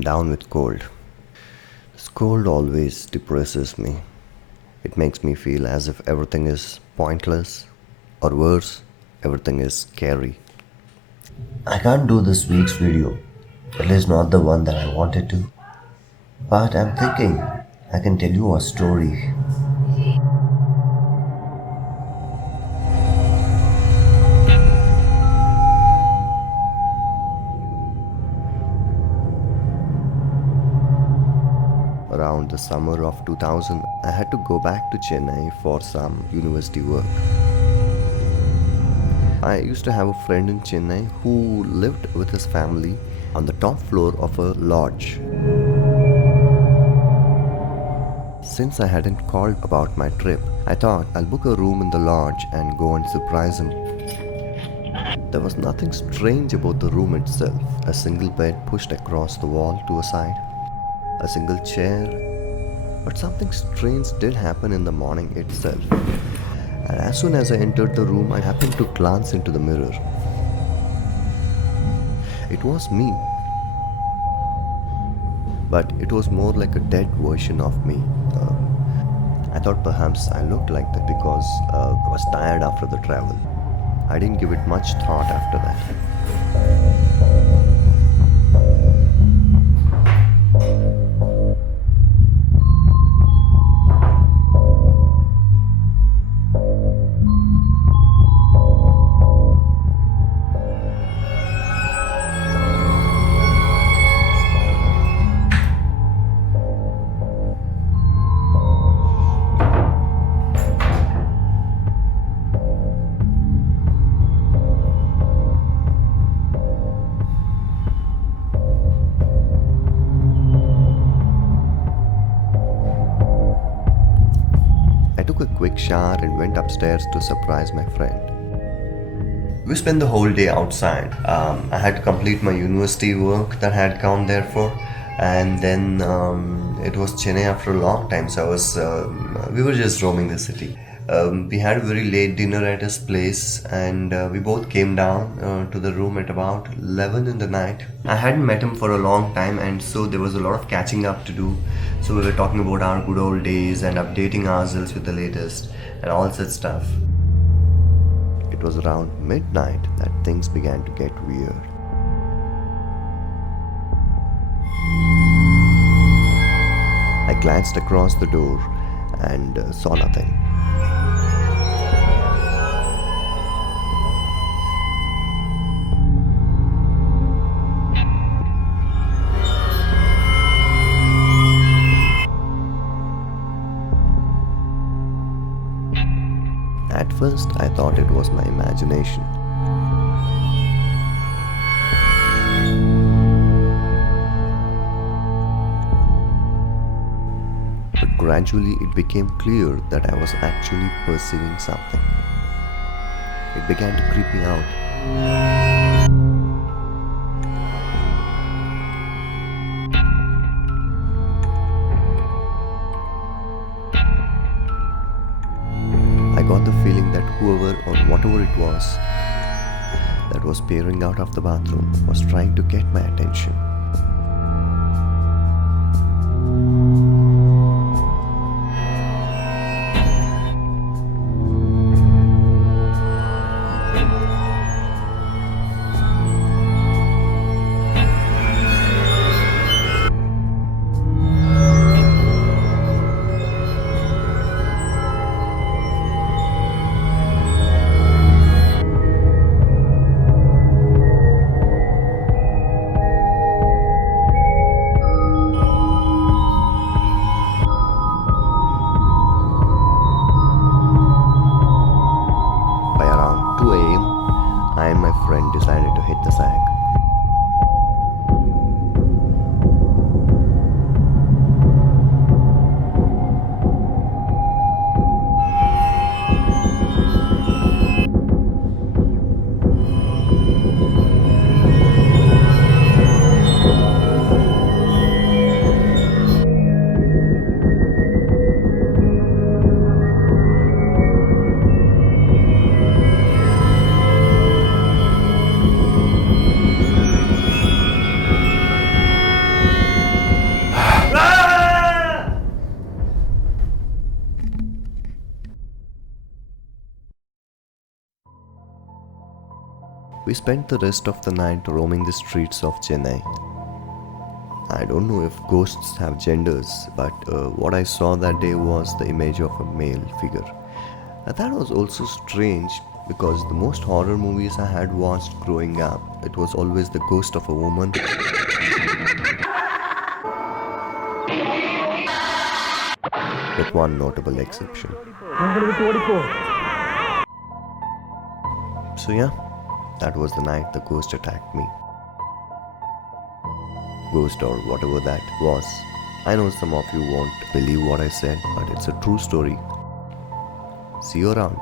down with cold. This cold always depresses me. It makes me feel as if everything is pointless, or worse, everything is scary. I can't do this week's video, at least not the one that I wanted to. But I'm thinking I can tell you a story. Around the summer of 2000, I had to go back to Chennai for some university work. I used to have a friend in Chennai who lived with his family on the top floor of a lodge. Since I hadn't called about my trip, I thought I'll book a room in the lodge and go and surprise him. There was nothing strange about the room itself. A single bed pushed across the wall to a side, a single chair, but something strange did happen in the morning itself. And as soon as I entered the room, I happened to glance into the mirror. It was me, but it was more like a dead version of me. I thought perhaps I looked like that because I was tired after the travel. I didn't give it much thought after that. I took a quick shower and went upstairs to surprise my friend. We spent the whole day outside. I had to complete my university work that I had come there for, and then it was Chennai after a long time, so we were just roaming the city. We had a very late dinner at his place, and we both came down to the room at about 11 in the night. I hadn't met him for a long time, and so there was a lot of catching up to do. So we were talking about our good old days and updating ourselves with the latest and all such stuff. It was around midnight that things began to get weird. I glanced across the door and saw nothing. At first, I thought it was my imagination. But gradually, it became clear that I was actually perceiving something. It began to creep me out. I got the feeling that whoever or whatever it was that was peering out of the bathroom was trying to get my attention. By around 2 a.m., I and my friend decided to hit the sack. We spent the rest of the night roaming the streets of Chennai. I don't know if ghosts have genders, but what I saw that day was the image of a male figure. That was also strange because the most horror movies I had watched growing up, it was always the ghost of a woman, with one notable exception. So, yeah, that was the night the ghost attacked me. Ghost or whatever that was. I know some of you won't believe what I said, but it's a true story. See you around.